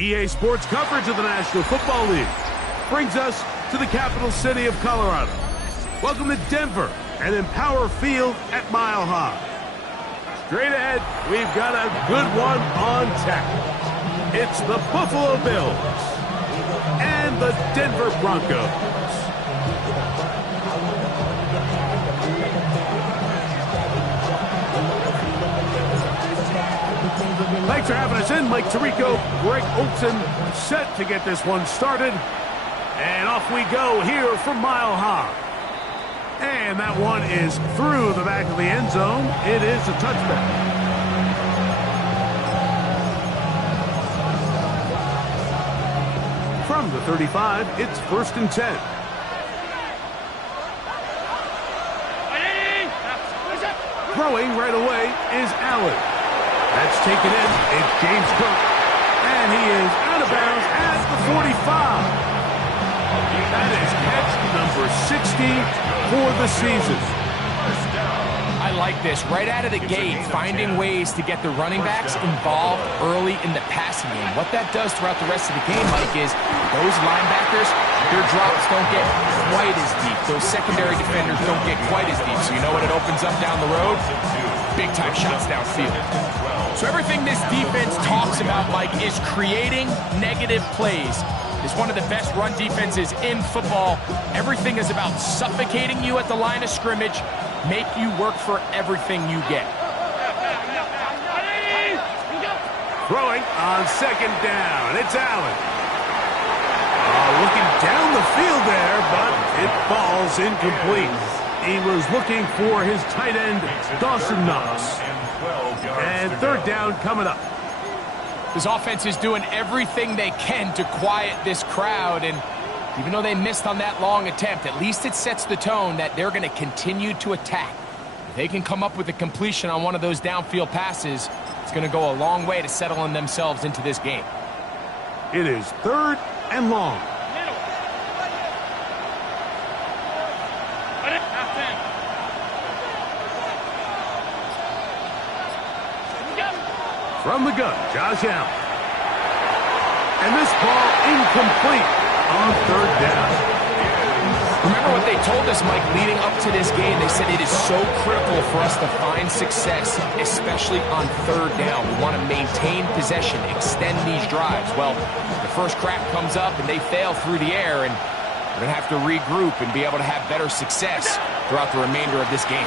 EA Sports coverage of the National Football League brings us to the capital city of Colorado. Welcome to Denver and Empower Field at Mile High. Straight ahead, we've got a good one on tap. It's the Buffalo Bills and the Denver Broncos. Thanks for having us in. Mike Tirico, Greg Olson, set to get this one started. And off we go here from Mile High. And that one is through the back of the end zone. It is a touchback. From the 35, it's 1st and 10. Throwing right away is Allen. That's taken in. It's James Cook. And he is out of bounds at the 45. That is catch number 60 for the season. I like this. Right out of the gate, finding ways to get the running backs involved early in the passing game. What that does throughout the rest of the game, Mike, is those linebackers, their drops don't get quite as deep. Those secondary defenders don't get quite as deep. So you know what it opens up down the road? Big-time shots downfield. So everything this defense talks about, Mike, is creating negative plays. It's one of the best run defenses in football. Everything is about suffocating you at the line of scrimmage, make you work for everything you get. Throwing on 2nd down. It's Allen. Looking down the field there, but it falls incomplete. He was looking for his tight end, Dawson Knox. And 3rd down coming up. This offense is doing everything they can to quiet this crowd, and even though they missed on that long attempt, at least it sets the tone that they're going to continue to attack. If they can come up with a completion on one of those downfield passes, it's going to go a long way to settling themselves into this game. It is 3rd and long. From the gun, Josh Allen. And this ball incomplete on 3rd down. Remember what they told us, Mike, leading up to this game? They said it is so critical for us to find success, especially on 3rd down. We want to maintain possession, extend these drives. Well, the first crack comes up and they fail through the air, and we're going to have to regroup and be able to have better success throughout the remainder of this game.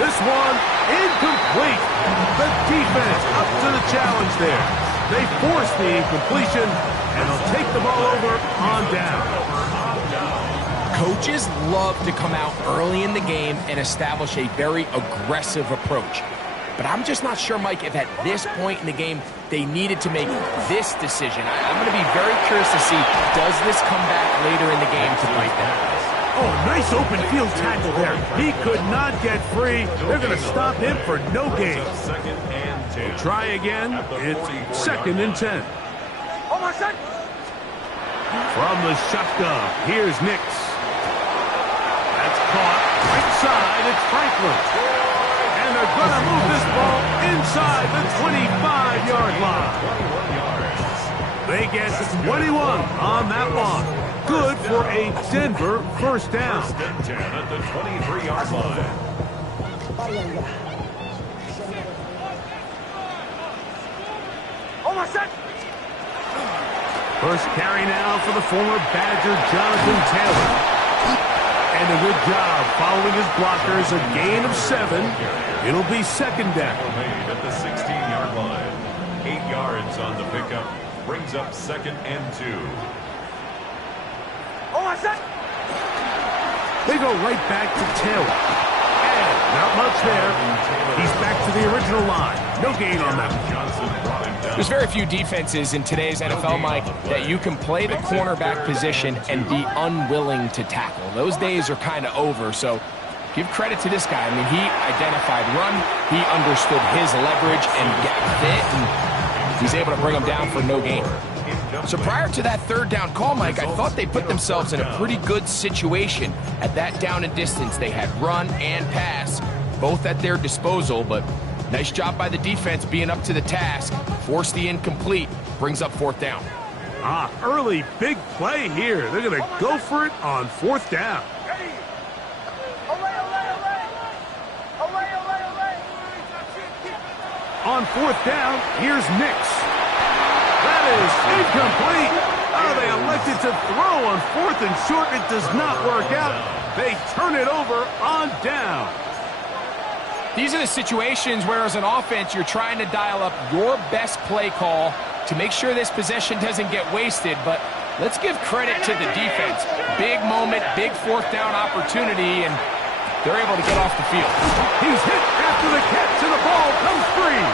This one incomplete. The defense up to the challenge there. They force the incompletion, and they'll take the ball over on down. Coaches love to come out early in the game and establish a very aggressive approach. But I'm just not sure, Mike, if at this point in the game they needed to make this decision. I'm going to be very curious to see, does this come back later in the game to bite them? Oh, nice open field tackle there. He could not get free. They're going to stop him for no gain. We'll try again. It's 2nd and 10. From the shotgun, here's Nix. That's caught right side. It's Franklin. And they're going to move this ball inside the 25-yard line. They get 21 on that one. Good for a Denver 1st down. At the 23-yard line. First carry now for the former Badger Jonathan Taylor. And a good job following his blockers. A gain of 7. It'll be 2nd down. At the 16-yard line. 8 yards on the pickup. Brings up 2nd and 2. They go right back to Taylor. And not much there. He's back to the original line. No gain on that. There's very few defenses in today's NFL, Mike, that you can play the cornerback position and be unwilling to tackle. Those days are kind of over, so give credit to this guy. I mean, he identified run, he understood his leverage and get fit, and he's able to bring him down for no gain. So prior to that 3rd down call, Mike, I thought they put themselves in a pretty good situation at that down and distance. They had run and pass both at their disposal, but Nice job by the defense being up to the task. Force the incomplete. Brings up 4th down. Early big play here. They're going to go for it on 4th down. On 4th down, here's Nix. That is incomplete. Oh, they elected to throw on 4th and short. It does not work out. They turn it over on down. These are the situations where, as an offense, you're trying to dial up your best play call to make sure this possession doesn't get wasted. But let's give credit to the defense. Big moment, big 4th down opportunity, and they're able to get off the field. He's hit after the catch, and the ball comes free.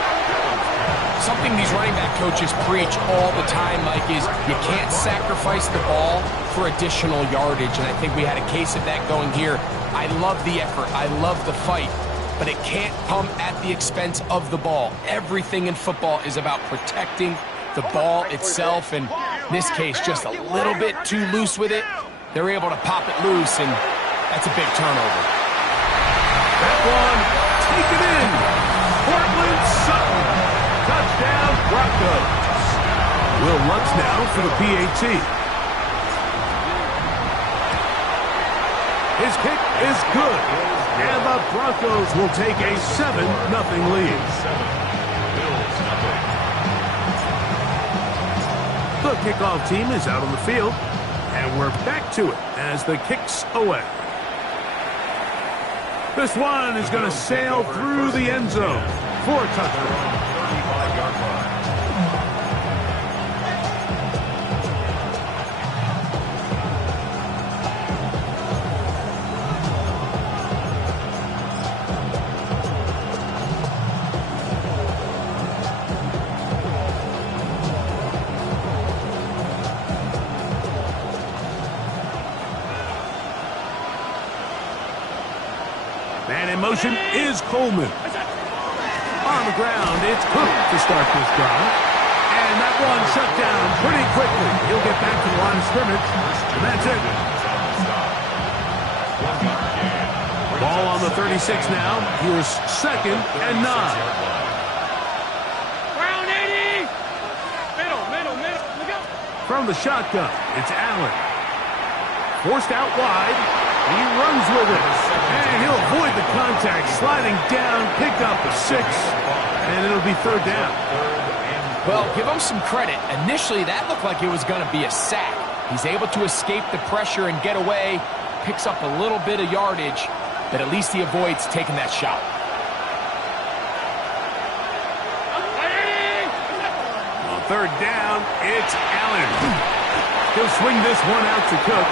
Something these running back coaches preach all the time, Mike, is you can't sacrifice the ball for additional yardage, and I think we had a case of that going here. I love the effort. I love the fight, but it can't come at the expense of the ball. Everything in football is about protecting the ball itself, and in this case, just a little bit too loose with it. They're able to pop it loose, and that's a big turnover. That one, taken in. Portland Sutton. Touchdown, Broncos. Will Lutz now for the PAT. His kick is good. And the Broncos will take a 7-0 lead. The kickoff team is out on the field. And we're back to it as the kick's away. This one is going to sail through the end zone for a touchdown. 35-yard line. Man in motion is Coleman. On the ground, it's Cook to start this drive. And that one shut down pretty quickly. He'll get back to the line of scrimmage. And that's it. Ball on the 36 now. Here's 2nd and 9. Brown 80. Middle. Look out. From the shotgun, it's Allen. Forced out wide. He runs with it. And he'll avoid the contact. Sliding down, picked up a 6. And it'll be 3rd down. Well, give him some credit. Initially, that looked like it was going to be a sack. He's able to escape the pressure and get away. Picks up a little bit of yardage, but at least he avoids taking that shot. On 3rd down, it's Allen. He'll swing this one out to Cook.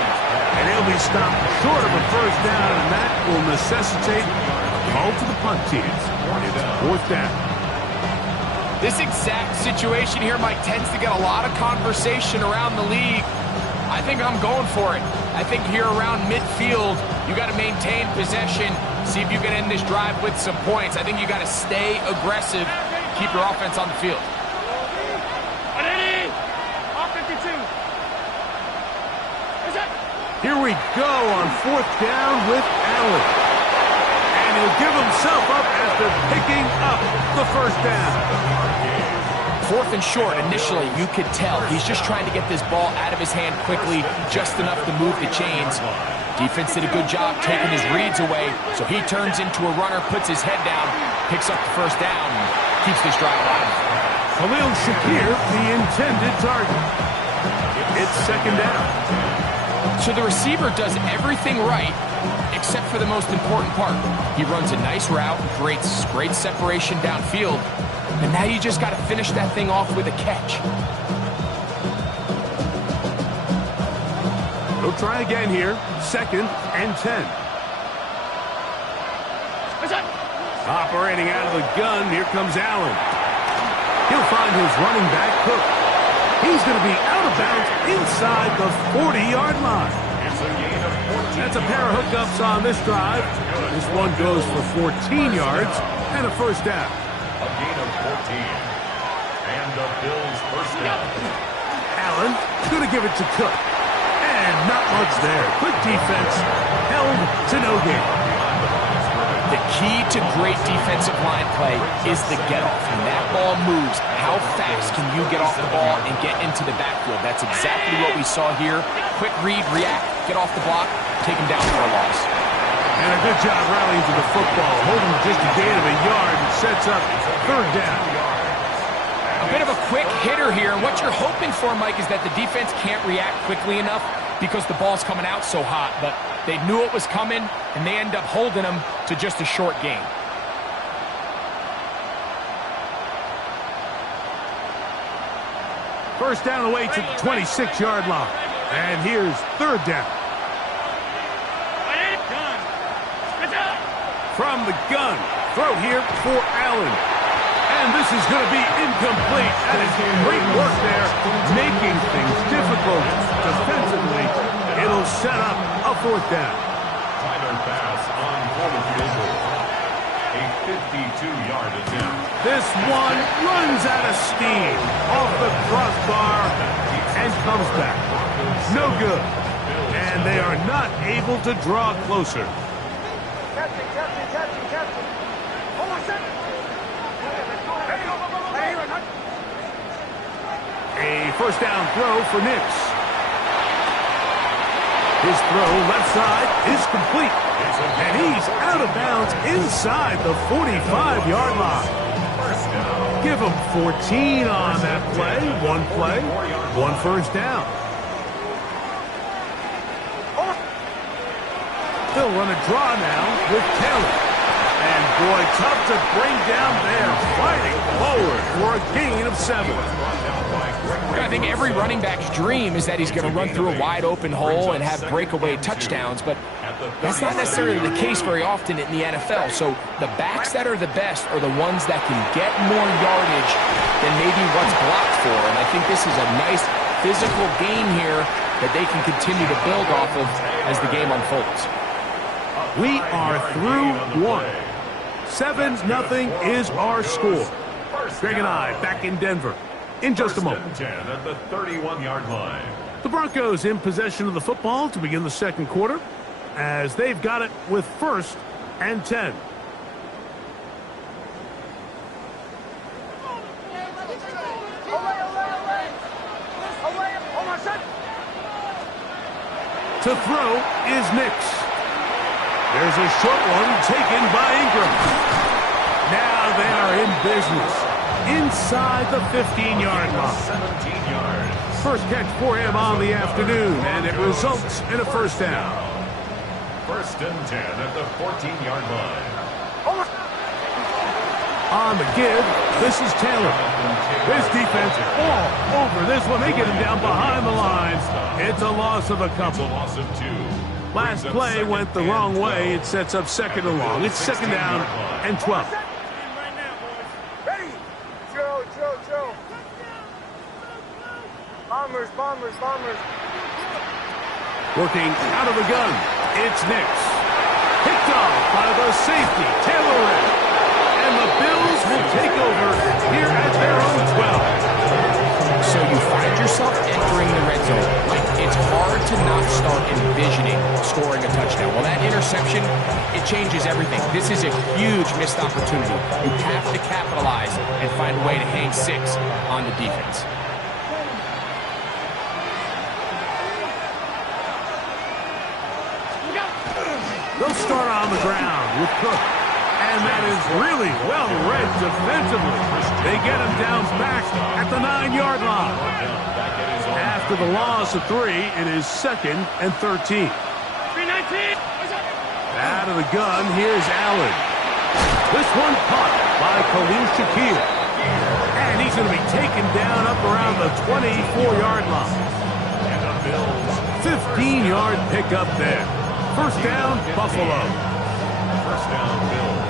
And he'll be stopped short of a 1st down, and that will necessitate a call to the punt team. It's 4th down. This exact situation here, Mike, tends to get a lot of conversation around the league. I think I'm going for it. I think here around midfield, you got to maintain possession, see if you can end this drive with some points. I think you got to stay aggressive, keep your offense on the field. Here we go on 4th down with Allen. And he'll give himself up after picking up the 1st down. 4th and short, initially, you could tell he's just trying to get this ball out of his hand quickly, just enough to move the chains. Defense did a good job taking his reads away, so he turns into a runner, puts his head down, picks up the 1st down, and keeps this drive alive. Khalil Shakir, the intended target. It's 2nd down. So the receiver does everything right, except for the most important part. He runs a nice route, great separation downfield, and now you just got to finish that thing off with a catch. He'll try again here. 2nd and 10. Operating out of the gun, here comes Allen. He'll find his running back, Cook. He's going to be out of bounds inside the 40-yard line. That's a pair of hookups on this drive. This one goes for 14 yards and a 1st down. A gain of 14. And the Bills' 1st down. Allen going to give it to Cook. And not much there. Good defense. Held to no gain. The key to great defensive line play is the get-off. When that ball moves, how fast can you get off the ball and get into the backfield? That's exactly what we saw here. Quick read, react, get off the block, take him down for a loss. And a good job rallying to the football, holding just a gain of a yard and sets up third down. A bit of a quick hitter here, and what you're hoping for, Mike, is that the defense can't react quickly enough because the ball's coming out so hot, but they knew it was coming, and they end up holding them to just a short gain. First down away to the 26-yard line. And here's third down. From the gun, throw here for Allen. And this is going to be incomplete. That is great work there, making things difficult defensively. It'll set up a fourth down. Tyler pass on forward field goal. A 52-yard attempt. This one runs out of steam off the crossbar and comes back. No good. And they are not able to draw closer. A first down throw for Nix. His throw left side is complete. And he's out of bounds inside the 45-yard line. Give him 14 on that play. One first down. They'll run a draw now with Taylor. And boy, tough to bring down there, fighting forward for a gain of 7. I think every running back's dream is that he's going to run through a wide open hole and have breakaway touchdowns, but that's not necessarily the case very often in the NFL. So the backs that are the best are the ones that can get more yardage than maybe what's blocked for. And I think this is a nice physical game here that they can continue to build off of as the game unfolds. We are through one. 7-0 is our score. Greg and I back in Denver in just a moment. 10 at the 31-yard line. The Broncos in possession of the football to begin the second quarter as they've got it with 1st and 10. To throw is Nix. There's a short one taken by Ingram. Now they are in business inside the 15-yard line. 17 yards. First catch for him on the afternoon, and it results in a first down. 1st and 10 at the 14-yard line. On the give, this is Taylor. This defense all over this one. They get him down behind the lines. It's a loss of a couple. It's a loss of 2. Last play went the wrong way. It sets up 2nd and long. It's 2nd down and 12. Ready? Joe. Bombers. Working out of the gun. It's Nix. Picked off by the safety, Taylor Rapp. And the Bills will take over here at their own 12. So you find yourself entering the red zone. It's hard to not start envisioning scoring a touchdown. Well, that interception, it changes everything. This is a huge missed opportunity. You have to capitalize and find a way to hang 6 on the defense. They'll start on the ground with Cook. And that is really well read defensively. They get him down back at the 9-yard line. After the loss of 3, it is 2nd and 13. 319. Out of the gun, here's Allen. This one caught by Khalil Shakir. And he's going to be taken down up around the 24-yard line. 15-yard pickup there. First down, Buffalo. First down, Bills.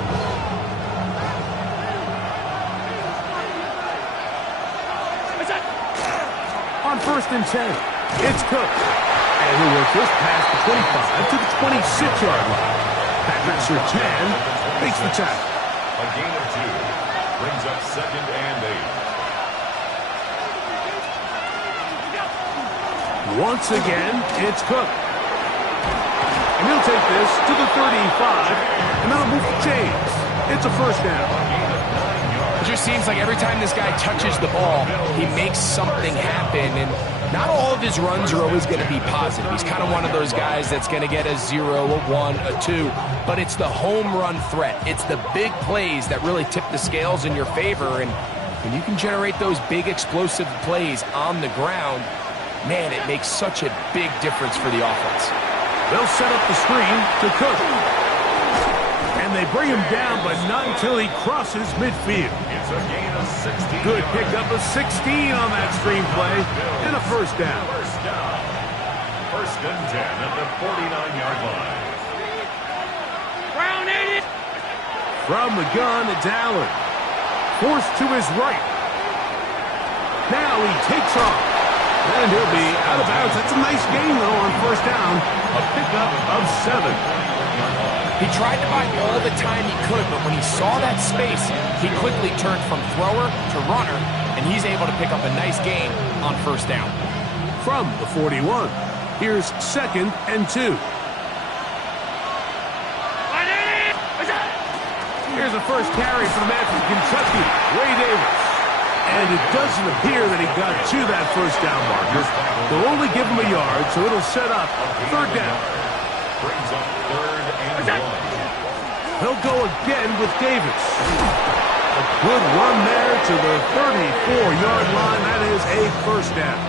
On 1st and 10, it's Cook. And he'll work this past the 25 to the 26-yard line. Patrick Surtain makes the tackle. A gain of 2 brings up 2nd and 8. Once again, it's Cook. And he'll take this to the 35 and that'll move the chains. It's a first down. It just seems like every time this guy touches the ball, he makes something happen, and not all of his runs are always going to be positive. He's kind of one of those guys that's going to get a 0, a 1, a 2, but it's the home run threat. It's the big plays that really tip the scales in your favor, and when you can generate those big explosive plays on the ground, man, it makes such a big difference for the offense. They'll set up the screen to Cook. And they bring him down, but not until he crosses midfield. It's a gain of 16. Good pickup of 16 on that screen play, and a first down. First down. First and 10 at the 49-yard line. Brown 80. From the gun, it's Allen. Forced to his right. Now he takes off. And he'll be out of bounds. That's a nice gain, though, on first down. A pickup of 7. He tried to buy all the time he could, but when he saw that space, he quickly turned from thrower to runner, and he's able to pick up a nice gain on first down. From the 41, here's 2nd and 2. Here's a first carry from the man from Kentucky, Ray Davis. And it doesn't appear that he got to that first down marker. They'll only give him a yard, so it'll set up 3rd down. Brings up 3rd and 1. He'll go again with Davis. A good run there to the 34-yard line. That is a first down.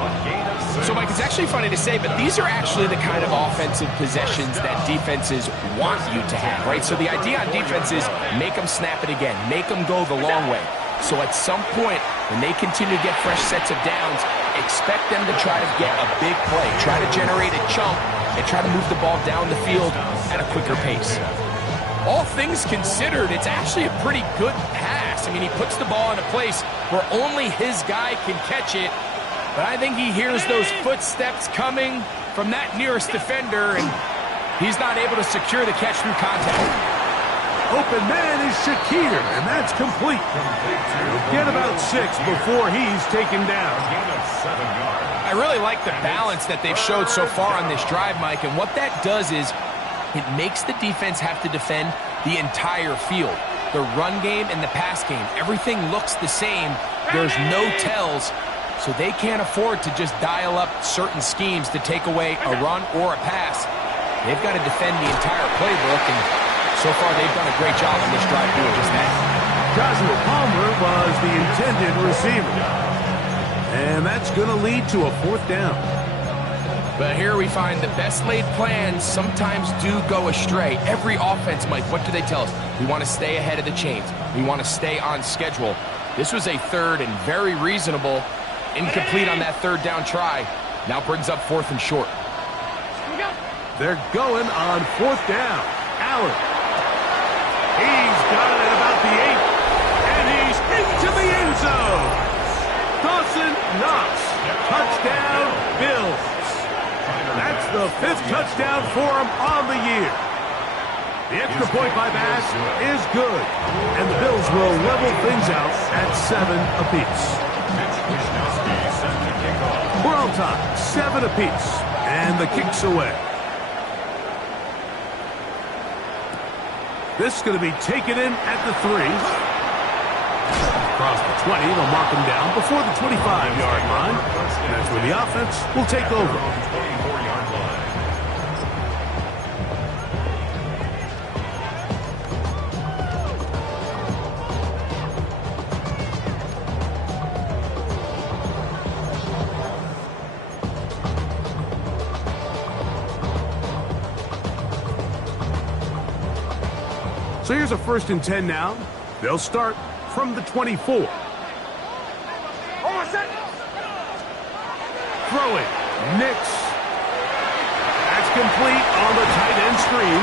A gain of 6. So, Mike, it's actually funny to say, but these are actually the kind of offensive possessions that defenses want you to have, right? So the idea on defense is make them snap it again, make them go the long way. So at some point, when they continue to get fresh sets of downs, expect them to try to get a big play, try to generate a chunk, and try to move the ball down the field at a quicker pace. All things considered, it's actually a pretty good pass. I mean, he puts the ball in a place where only his guy can catch it, but I think he hears those footsteps coming from that nearest defender, and he's not able to secure the catch through contact. Open man is Shakir, and that's complete. He'll get about 6 before he's taken down. Gain of 7 yards. I really like the balance that they've showed so far on this drive, Mike, and what that does is it makes the defense have to defend the entire field. The run game and the pass game, everything looks the same. There's no tells, so they can't afford to just dial up certain schemes to take away a run or a pass. They've got to defend the entire playbook, and so far they've done a great job on this drive doing just that. Joshua Palmer was the intended receiver. And that's going to lead to a 4th down. But here we find the best laid plans sometimes do go astray. Every offense, Mike, what do they tell us? We want to stay ahead of the chains. We want to stay on schedule. This was a 3rd and very reasonable. Incomplete on that 3rd down try. Now brings up 4th and short. They're going on 4th down. Allen. He's got it at about the 8. And he's into the end zone. Dawson Knox. Touchdown, Bills. That's the 5th touchdown for him on the year. The extra point by Bass is good. And the Bills will level things out at 7 apiece. We're on top, 7 apiece. And the kick's away. This is going to be taken in at the 3. Across the 20, they'll mark him down before the 25-yard line. And that's where the offense will take over. 24-yard line. So here's a 1st and 10 now. They'll start from the 24. Throwing. Nix. That's complete on the tight end screen.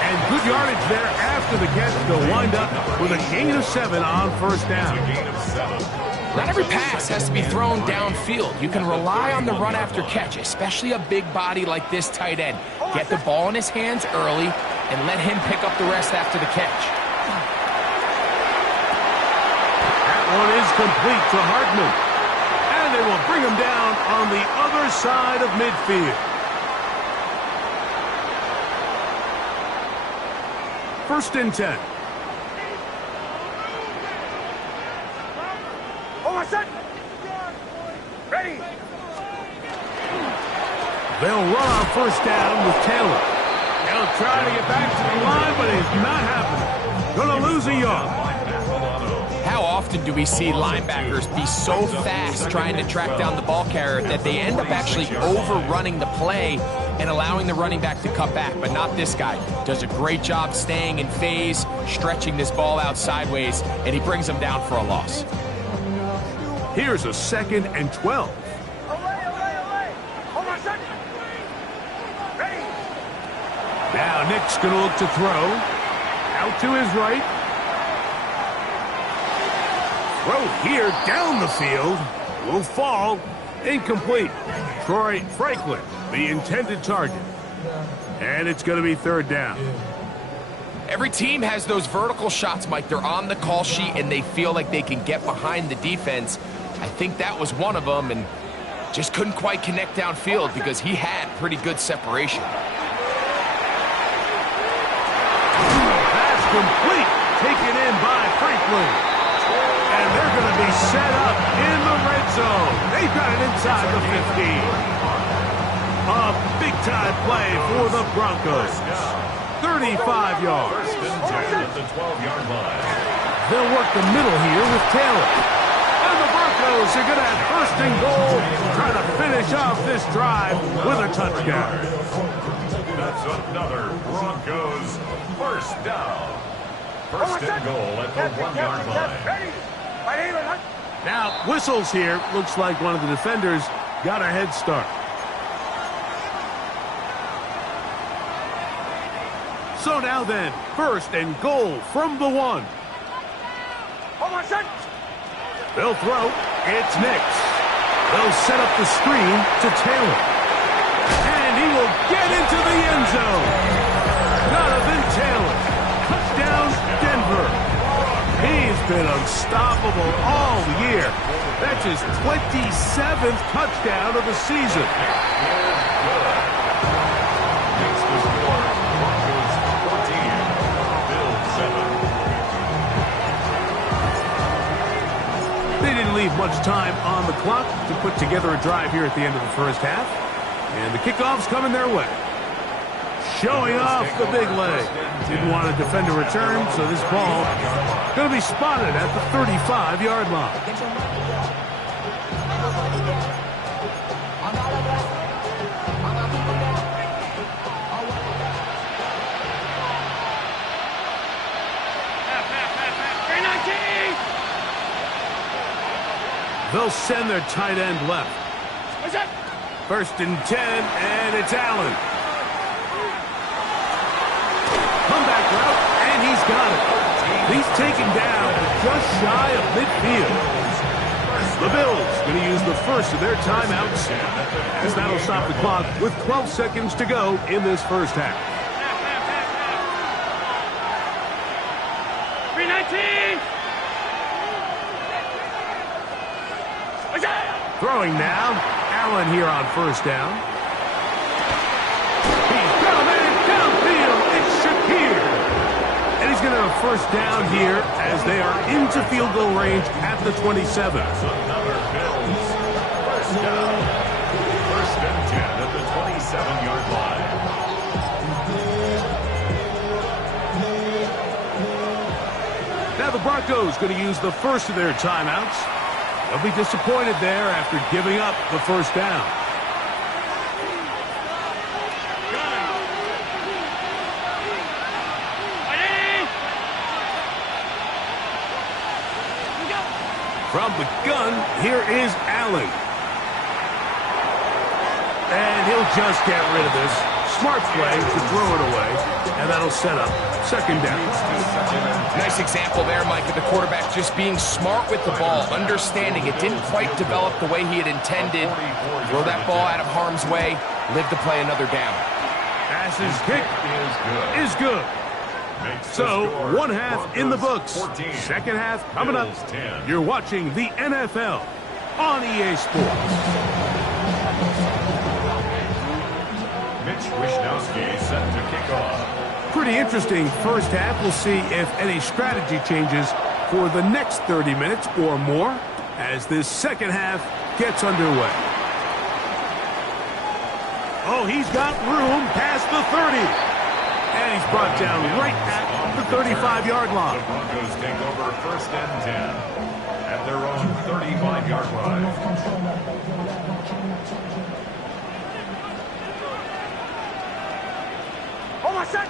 And good yardage there after the catch. They'll wind up with a gain of 7 on 1st down. Gain of 7. Not every pass has to be thrown downfield. You can rely on the run after catch, especially a big body like this tight end. Get the ball in his hands early and let him pick up the rest after the catch. That one is complete to Hartman. And they will bring him down on the other side of midfield. first and 10. Hold on, set. Ready. They'll run on first down with Taylor. He'll try to get back to the line, but it's not happening. Gonna lose a yard. How often do we see linebackers be so fast trying to track down the ball carrier that they end up actually overrunning the play and allowing the running back to cut back? But not this guy. Does a great job staying in phase, stretching this ball out sideways, and he brings them down for a loss. Here's a 2nd and 12. Away. Hold on, set. Ready. Now Nick's going to look to throw. Out to his right. Throw here down the field. Will fall. Incomplete. Troy Franklin, the intended target. And it's going to be 3rd down. Every team has those vertical shots, Mike. They're on the call sheet, and they feel like they can get behind the defense. I think that was one of them, and just couldn't quite connect downfield because he had pretty good separation. Pass complete. Taken in by Franklin. And they're going to be set up in the red zone. They've got it inside the 15. A big-time play for the Broncos. 35 yards. At the 12-yard line. They'll work the middle here with Taylor. And the Broncos are going to have 1st and goal, trying to finish off this drive with a touchdown. That's another Broncos 1st down. 1st and goal at the 1-yard line. Ready. Now, whistles here. Looks like one of the defenders got a head start. So now then, 1st and goal from the 1. Hold on, set. They'll throw. It's Nix. They'll set up the screen to Taylor. And he will get into the end zone. Jonathan Taylor. Touchdown, Denver. He's been unstoppable all year. That's his 27th touchdown of the season. Makes the score Broncos 14, Bills 7. They didn't leave much time on the clock to put together a drive here at the end of the first half. And the kickoff's coming their way. Showing off the big leg. Didn't want to defend a return, so this ball going to be spotted at the 35-yard line. They'll send their tight end left. 1st and 10, and it's Allen. Comeback route, and he's got it. He's taken down just shy of midfield. The Bills going to use the first of their timeouts, as that'll stop the clock with 12 seconds to go in this first half. 319. Throwing now, Allen here on 1st down. He's coming downfield. It's Shakir. And he's going to have 1st down here as they are into field goal range at the 27. Another Bills 1st down. 1st and 10 at the 27-yard line. Now the Broncos going to use the first of their timeouts. They'll be disappointed there after giving up the 1st down. From the gun, here is Allen. And he'll just get rid of this. Smart play to throw it away, and that'll set up 2nd down. Nice example there, Mike, of the quarterback just being smart with the ball, understanding it didn't quite develop the way he had intended. Throw that ball out of harm's way, live to play another down. Passes kick is good. So, 1 half in the books. 2nd half coming up. You're watching the NFL on EA Sports. Mitch Wishnowsky set to kick off. pretty interesting first half. We'll see if any strategy changes for the next 30 minutes or more as this second half gets underway. Oh, he's got room past the 30. And he's brought down right at the 35-yard line. The Broncos take over 1st and 10 at their own 35-yard line. Hold on, set.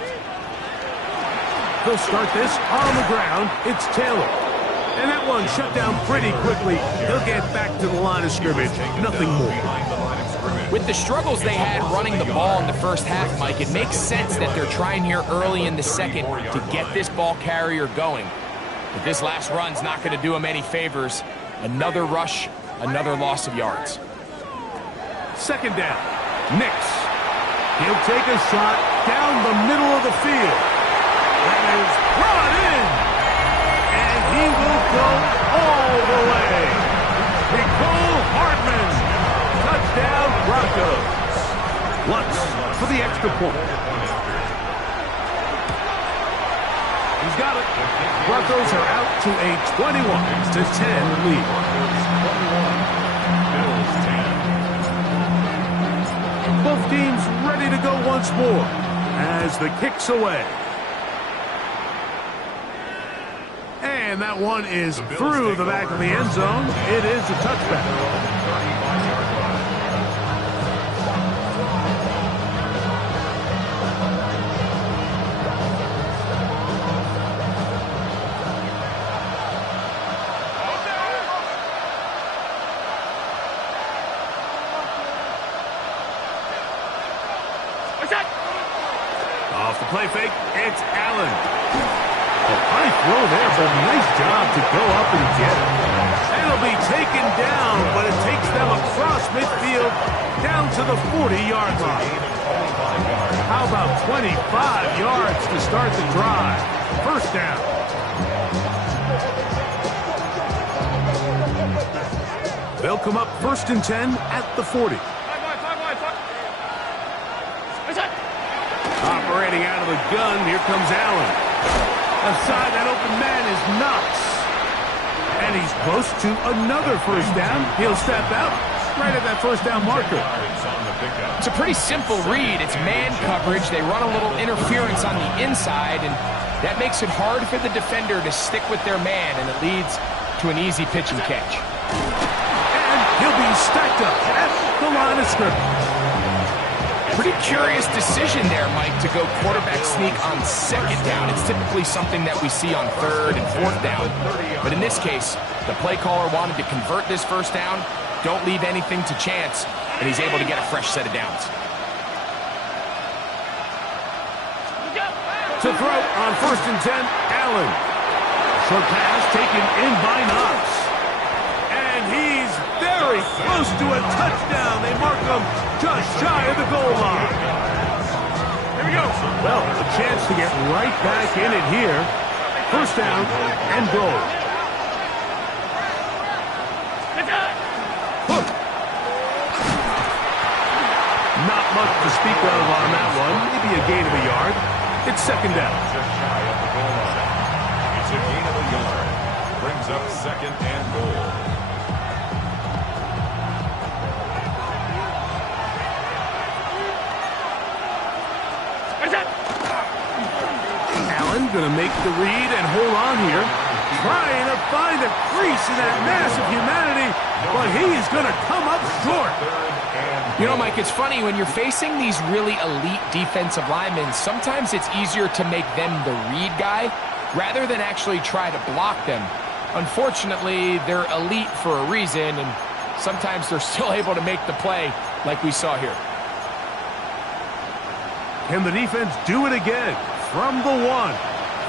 They'll start this on the ground. It's Taylor. And that one shut down pretty quickly. He'll get back to the line of scrimmage. Nothing more. With the struggles they had running the ball in the first half, Mike, it makes sense that they're trying here early in the second to get this ball carrier going. But this last run's not going to do him any favors. Another rush, another loss of yards. Second down. Nix. He'll take a shot down the middle of the field. That is brought in. And he will go all the way. Nicole Hardman. Touchdown, Broncos. Lutz for the extra point. He's got it. Broncos are out to a 21-10 lead. Both teams ready to go once more as the kick's away. And that one is through the back of the end zone. It is a touchback. Off the play fake, it's Allen. A high throw there, but nice job to go up and get it. And it'll be taken down, but it takes them across midfield down to the 40-yard line. How about 25 yards to start the drive? First down. They'll come up 1st and 10 at the 40. Operating out of the gun, here comes Allen. Aside that open man is Knox. And he's close to another first down. He'll step out right at that first down marker. It's a pretty simple read. It's man coverage. They run a little interference on the inside, and that makes it hard for the defender to stick with their man, and it leads to an easy pitch and catch. And he'll be stacked up at the line of scrimmage. Pretty curious decision there, Mike, to go quarterback sneak on second down. It's typically something that we see on 3rd and 4th down. But in this case, the play caller wanted to convert this first down, don't leave anything to chance, and he's able to get a fresh set of downs. To throw on 1st and 10, Allen. Short pass taken in by Knox. And he's very close to a touchdown. They mark him just shy of the goal line. Here we go. Well, a chance to get right back in it here. First down and goal. Not much to speak of on that one. Maybe a gain of a yard. It's second down. Just shy of the goal line. It's a gain of a yard. Brings up 2nd and goal. Allen going to make the read and hold on here. Trying to find a crease in that mass of humanity, but he is going to come up short. You know, Mike, it's funny, when you're facing these really elite defensive linemen, sometimes it's easier to make them the read guy rather than actually try to block them. Unfortunately, they're elite for a reason, and sometimes they're still able to make the play like we saw here. Can the defense do it again? From the 1.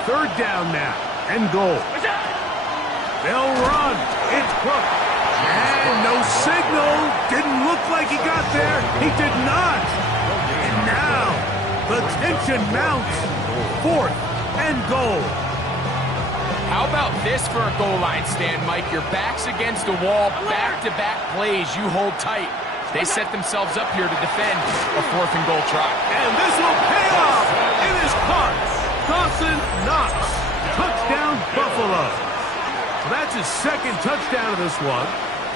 3rd down now, and goal. They'll run. It's Cook. And no signal. Didn't look like he got there. He did not. And now, the tension mounts. 4th and goal. How about this for a goal line stand, Mike? Your back's against the wall, back-to-back plays, you hold tight. They set themselves up here to defend a 4th and goal try. And this will pay off. It is caught. Dawson Knox. Touchdown, Buffalo. So that's his second touchdown of this one,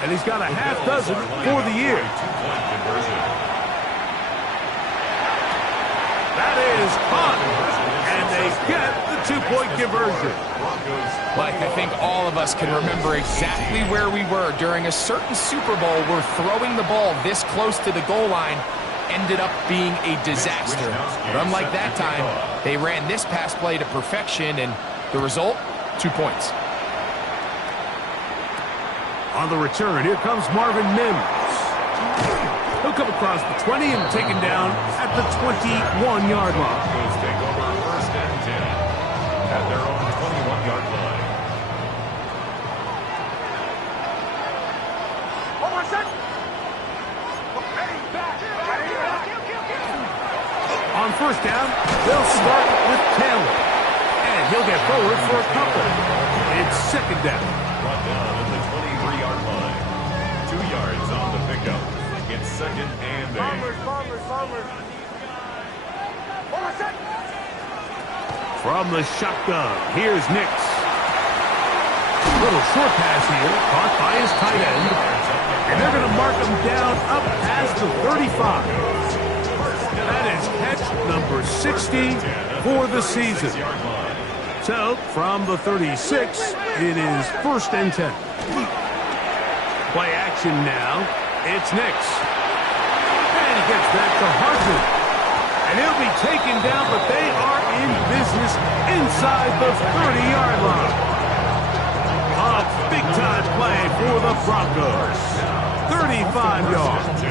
and he's got a half dozen for the year. That is caught, and they get the two-point conversion. Like, I think all of us can remember exactly where we were during a certain Super Bowl where throwing the ball this close to the goal line ended up being a disaster. But unlike that time, they ran this pass play to perfection, and the result, 2 points. On the return, here comes Marvin Mims. He'll come across the 20 and taken down at the 21-yard line. Broncos take over first and 10 at their own 21-yard line. Hold on, son. Ready, back. On first down, they'll start with Taylor. And he'll get forward for a couple. It's second down. Brought down at the 23-yard line. 2 yards on the pickup. It's second and 8. Bombers. Hold on, son. From the shotgun, here's Nix. Little short pass here, caught by his tight end. And they're going to mark him down up past the 35. That is catch number 60 for the season. So, from the 36, it is first and 10. Play action now. It's Nix. And he gets back to Hartman. And he'll be taken down, but they are in business inside the 30-yard line. A big-time play for the Broncos. 35 yards.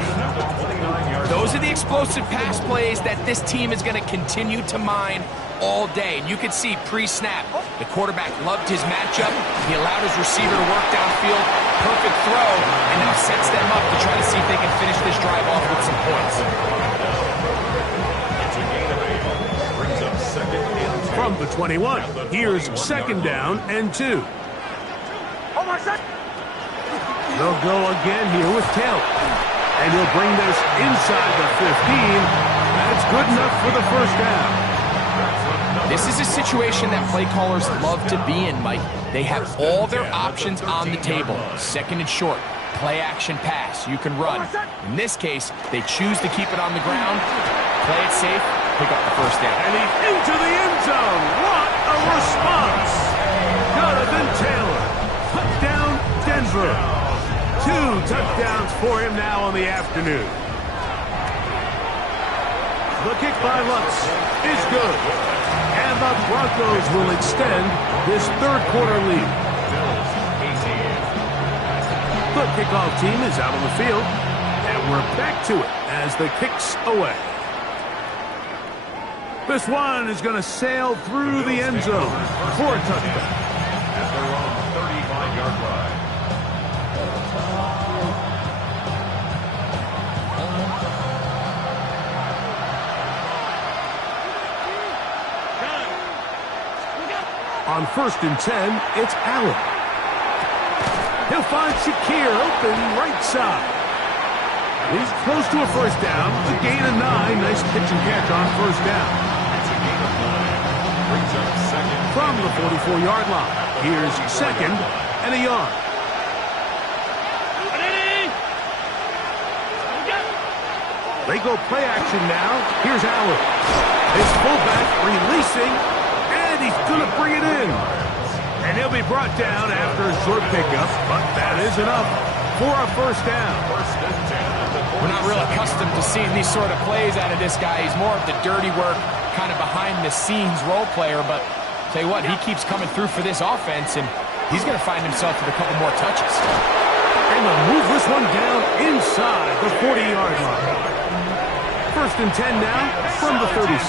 Those are the explosive pass plays that this team is going to continue to mine all day. And you can see pre-snap, the quarterback loved his matchup. He allowed his receiver to work downfield. Perfect throw, and now sets them up to try to see if they can finish this drive off with some points. It's a gain of 8. Brings up second and 10. From the 21, here's second down and 2. Hold on, son. They'll go again here with Taylor. And he'll bring this inside the 15. That's good enough for the first down. This is a situation that play callers love to be in, Mike. They have all their options on the table. Second and short, play action pass, you can run. In this case, they choose to keep it on the ground, play it safe, pick up the first down. And he's into the end zone. What a response. Jonathan Taylor. Touchdown, Denver. 2 touchdowns for him now on the afternoon. The kick by Lutz is good. And the Broncos will extend this third-quarter lead. The kickoff team is out on the field, and we're back to it as the kick's away. This one is going to sail through the end zone for a touchdown. At their own 35-yard line. On first and 10, it's Allen. He'll find Shakir open right side. He's close to a first down. A gain of 9. Nice pitch and catch on first down. It's a gain of 9. Brings up second. From the 44-yard line, here's second and a yard. They go play action now. Here's Allen. His fullback releasing, and he's going to bring it in. And he'll be brought down after a short pickup, but that is enough for a first down. We're not real accustomed to seeing these sort of plays out of this guy. He's more of the dirty work, kind of behind-the-scenes role player, but tell you what, he keeps coming through for this offense, and he's going to find himself with a couple more touches. And they'll move this one down inside the 40-yard line. First and 10 now from the 36. 56.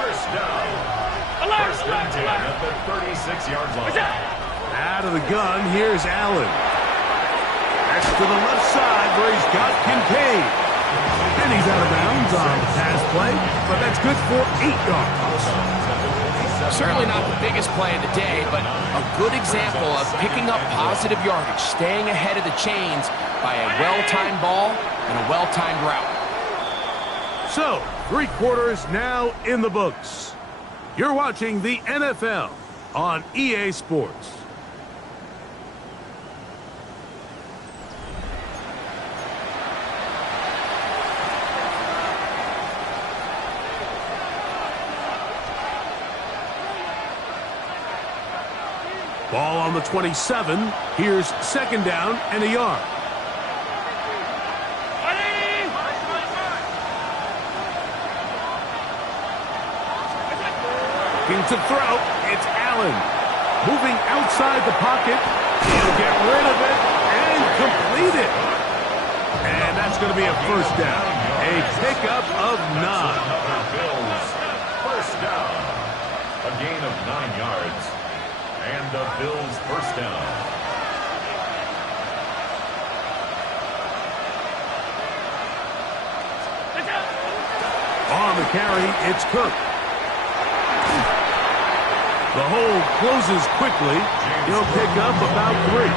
First down. First and 10 at the 36-yard line. Out of the gun, here's Allen. That's to the left side where he's got Kincaid. And he's out of bounds on the pass play, but that's good for 8 yards. Certainly not the biggest play of the day, but a good example of picking up positive yardage, staying ahead of the chains by a well-timed ball and a well-timed route. So, 3 quarters now in the books. You're watching the NFL on EA Sports. Ball on the 27. Here's second down and a yard. Looking to throw. It's Allen. Moving outside the pocket. He'll get rid of it and complete it. And that's going to be a first down. A pickup of 9. Bills. First down. A gain of 9 yards. And the Bills first down. On the carry, it's Cook. The hole closes quickly. He'll pick up about 3. He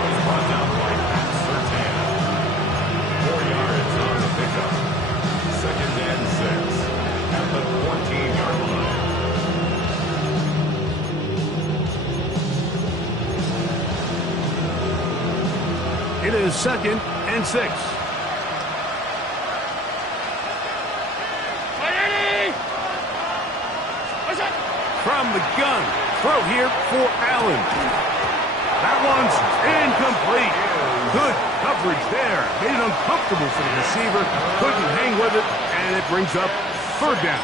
was brought down by Pat Surtain. 4 yards on the pickup. Second and 6 at the 14-yard line. It is second and 6. From the gun. Throw here for Allen. That one's incomplete. Good coverage there. Made it uncomfortable for the receiver. Couldn't hang with it, and it brings up third down.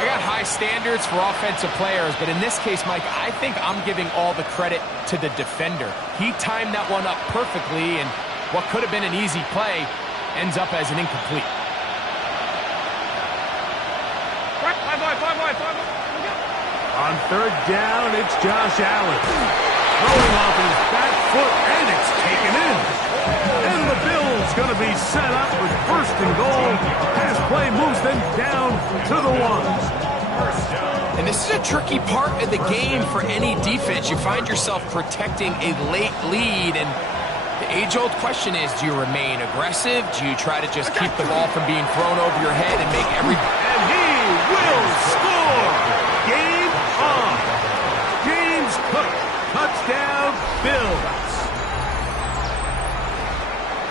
I got high standards for offensive players, but in this case, Mike, I think I'm giving all the credit to the defender. He timed that one up perfectly, and what could have been an easy play ends up as an incomplete. On third down, it's Josh Allen. Throwing off his back foot, and it's taken in. And the Bills going to be set up with first and goal. Pass play moves them down to the 1. And this is a tricky part of the game for any defense. You find yourself protecting a late lead, and the age-old question is, do you remain aggressive? Do you try to just keep the ball from being thrown over your head and make every... And he will score! Game on! James Cook, touchdown, Bills!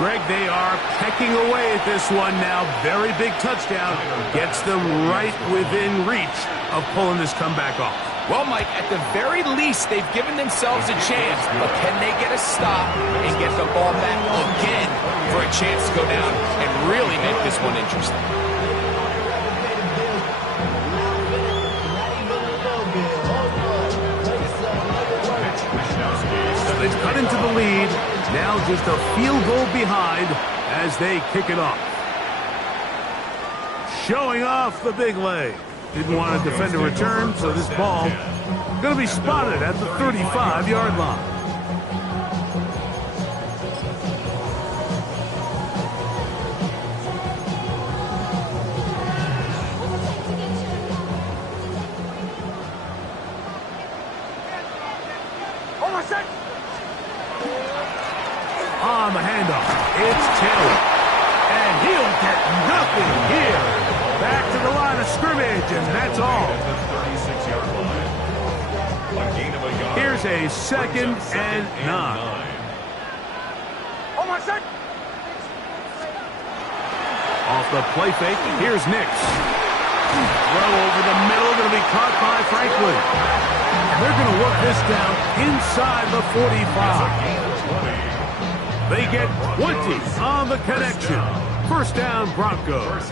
Greg, they are pecking away at this one now. Very big touchdown. Gets them right within reach of pulling this comeback off. Well, Mike, at the very least, they've given themselves a chance. But can they get a stop and get the ball back again for a chance to go down and really make this one interesting? So they've cut into the lead. Now just a field goal behind as they kick it off. Showing off the big leg. Didn't want to defend a return, so this ball going to be spotted at the 35-yard line. On the handoff, it's Taylor. And he'll get nothing here. Back to the line of scrimmage, and that's all. Here's a second and 9. Off the play fake, here's Nix. Throw over the middle, going to be caught by Franklin. And they're going to work this down inside the 45. They get 20 on the connection. First down, Broncos.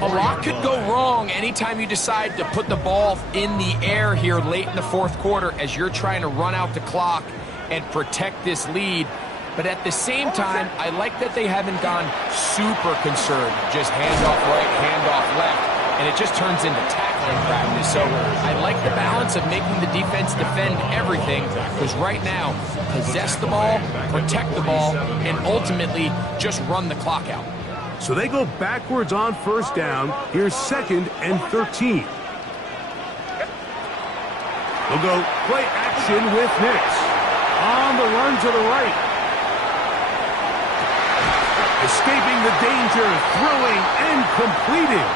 A lot could go wrong anytime you decide to put the ball in the air here late in the fourth quarter as you're trying to run out the clock and protect this lead. But at the same time, I like that they haven't gone super conservative. Just handoff right, handoff left, and it just turns into tackling practice. So I like the balance of making the defense defend everything, because right now, possess the ball, protect the ball, and ultimately just run the clock out. So they go backwards on first down. Here's second and 13. They'll go play action with Nix. On the run to the right. Escaping the danger, throwing and completing.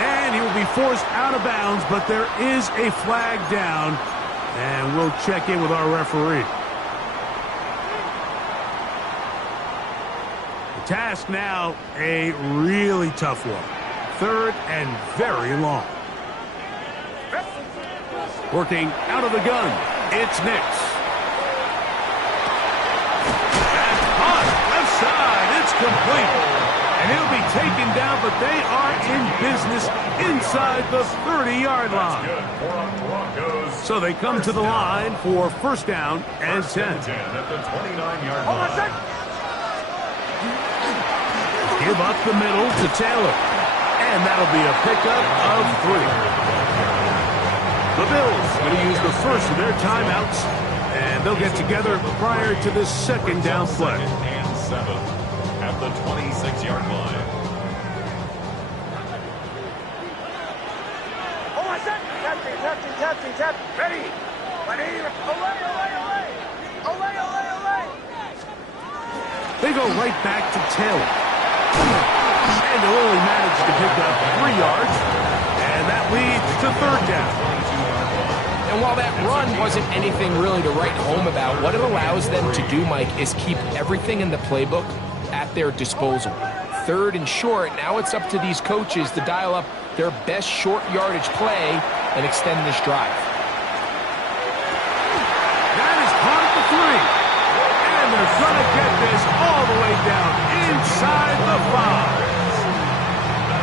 And he will be forced out of bounds, but there is a flag down. And we'll check in with our referee. The task now, a really tough one. 3rd and very long. Working out of the gun, it's Nix. That's hot, left side, it's complete. And he'll be taken down, but they are in business inside the 30-yard line. So they come to the line for first down and 10. At the 29-yard line. Give up the middle to Taylor. And that'll be a pickup of 3. The Bills going to use the first of their timeouts, and they'll get together prior to this second down play. 2nd and 7 at the 26-yard line. Hold on a second. Tap. Ready. Olay. They go right back to Taylor. And they'll only manage to pick up 3 yards, and that leads to 3rd down. And while that run wasn't anything really to write home about, what it allows them to do, Mike, is keep everything in the playbook at their disposal. 3rd and short, now it's up to these coaches to dial up their best short yardage play and extend this drive. That is part of the 3. And they're going to get this all the way down inside the 5.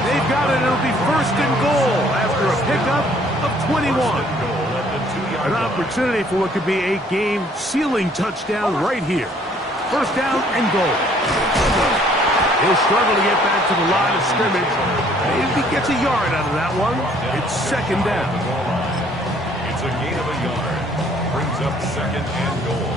They've got it. It'll be 1st and goal after a pickup of 21. An opportunity for what could be a game-sealing touchdown right here. 1st down and goal. He'll struggle to get back to the line of scrimmage. Maybe gets a yard out of that one. It's 2nd down. It's a gain of a yard. Brings up 2nd and goal.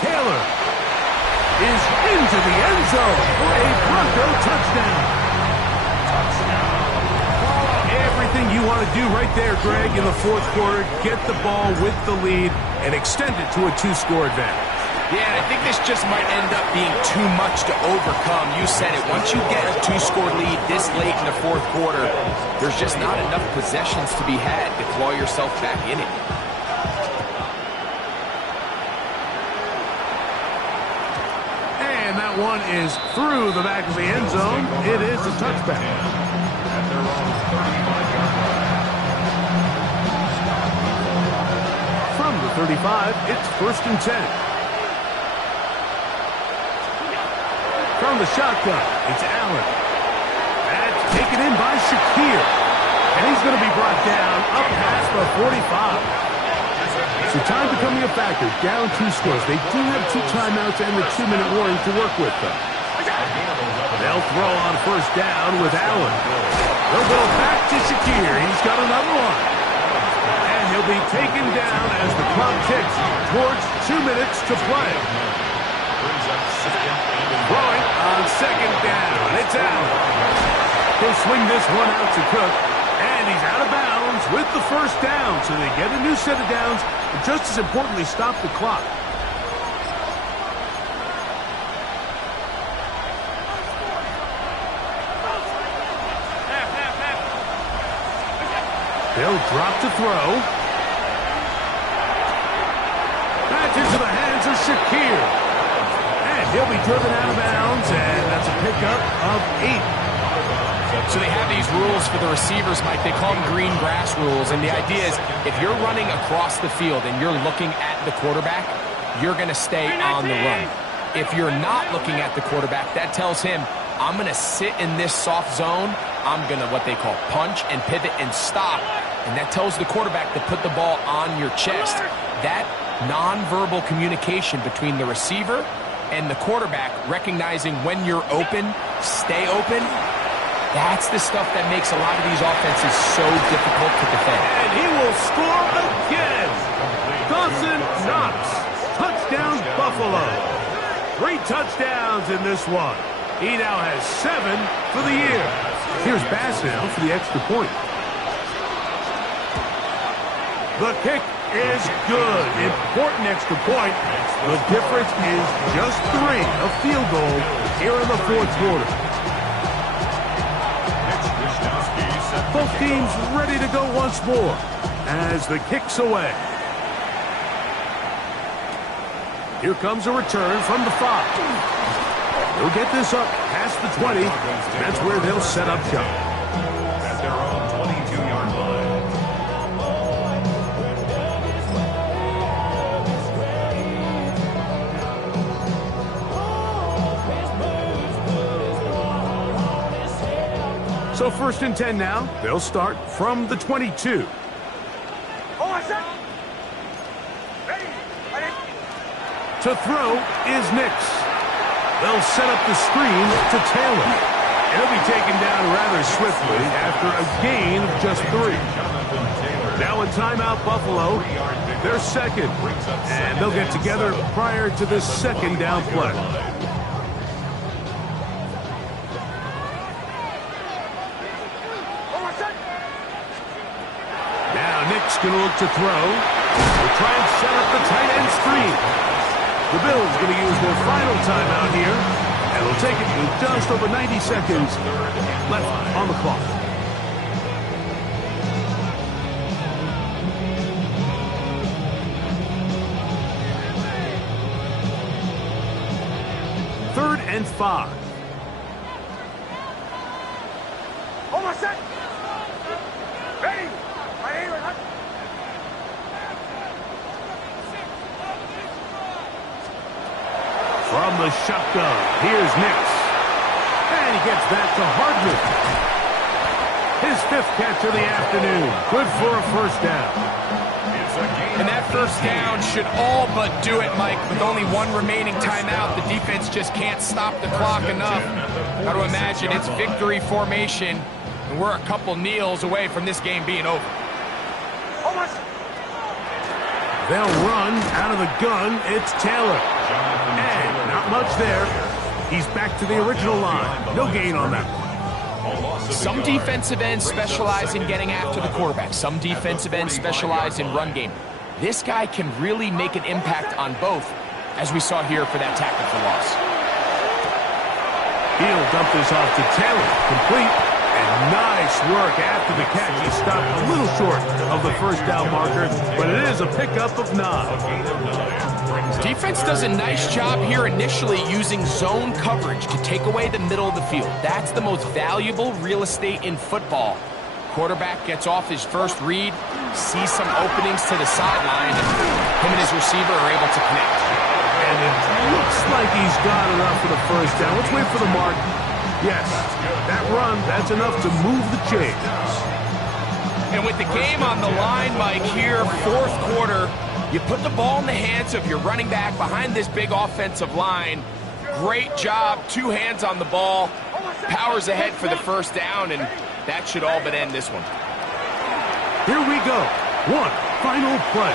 Taylor is into the end zone for a Bronco touchdown. Everything you want to do right there, Greg, in the 4th quarter. Get the ball with the lead and extend it to a 2-score advantage. Yeah, I think this just might end up being too much to overcome. You said it. Once you get a 2-score lead this late in the 4th quarter, there's just not enough possessions to be had to claw yourself back in it. And that one is through the back of the end zone. It is a touchback. At their own 35-yard line. From the 35, it's 1st and 10. From the shotgun, it's Allen. That's taken in by Shakir. And he's going to be brought down up past the 45. So time becoming a factor, down 2 scores. They do have 2 timeouts and the 2-minute warning to work with them. They'll throw on 1st down with Allen. They'll go back to Shakir. He's got another one. And he'll be taken down as the clock ticks towards 2 minutes to play. Throwing on 2nd down. It's Allen. He'll swing this one out to Cook. And he's out of bounds with the 1st down. So they get a new set of downs. But just as importantly, stop the clock. They'll drop to throw. That's into the hands of Shakir. And he'll be driven out of bounds. And that's a pickup of 8. So they have these rules for the receivers, Mike. They call them green grass rules. And the idea is if you're running across the field and you're looking at the quarterback, you're going to stay on the run. If you're not looking at the quarterback, that tells him, I'm going to sit in this soft zone. I'm going to what they call punch and pivot and stop. And that tells the quarterback to put the ball on your chest. That nonverbal communication between the receiver and the quarterback, recognizing when you're open, stay open, That's the stuff that makes a lot of these offenses so difficult to defend. And he will score again. Dawson Knox. Touchdown, Buffalo. 3 touchdowns in this one. He now has 7 for the year. Here's Bass now for the extra point. The kick is good. Important extra point. The difference is just 3. A field goal here in the fourth quarter. Both teams ready to go once more as the kick's away. Here comes a return from the 5. They'll get this up past the 20. That's where they'll set up shop. At their own 22-yard line. So 1st and 10 now. They'll start from the 22. To throw is Nix. They'll set up the screen to Taylor. It'll be taken down rather swiftly after a gain of just 3. Now in timeout, Buffalo. They're second. And they'll get together prior to this second down play. Now Nix going to look to throw. We'll try and set up the tight end screen. The Bills going to use their final timeout here, and they'll take it with just over 90 seconds left on the clock. Third and 5. Almost set. Ready. From the shotgun, here's Nix. And he gets that to Hardman. His 5th catch of the afternoon. Good for a first down. And that first down should all but do it, Mike. With only 1 remaining timeout, the defense just can't stop the clock enough. Got to imagine it's victory formation, and we're a couple kneels away from this game being over. They'll run out of the gun. It's Taylor. And not much there. He's back to the original line. No gain on that one. Some defensive ends specialize in getting after the quarterback. Some defensive ends specialize in run game. This guy can really make an impact on both, as we saw here for that tackle for loss. He'll dump this off to Taylor. Complete. And nice work after the catch. He stopped a little short of the first down marker, but it is a pickup of 9. Defense does a nice job here initially using zone coverage to take away the middle of the field. That's the most valuable real estate in football. Quarterback gets off his first read, sees some openings to the sideline, and him and his receiver are able to connect. And it looks like he's got enough for the first down. Let's wait for the mark. Yes, that run, that's enough to move the chains. And with the game on the line, Mike, here, fourth quarter, you put the ball in the hands of your running back behind this big offensive line. Great job, 2 hands on the ball, powers ahead for the first down, and that should all but end this one. Here we go. One final play.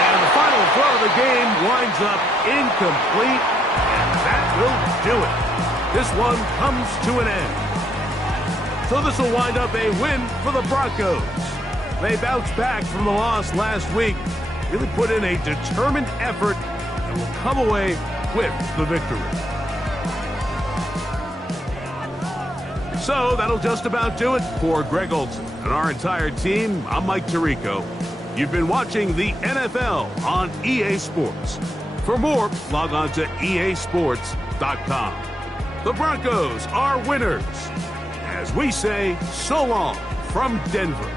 And the final throw of the game winds up incomplete. And that will do it. This one comes to an end. So this will wind up a win for the Broncos. They bounced back from the loss last week, really put in a determined effort, and will come away with the victory. So that'll just about do it for Greg Olsen and our entire team. I'm Mike Tirico. You've been watching the NFL on EA Sports. For more, log on to easports.com. The Broncos are winners. As we say, so long from Denver.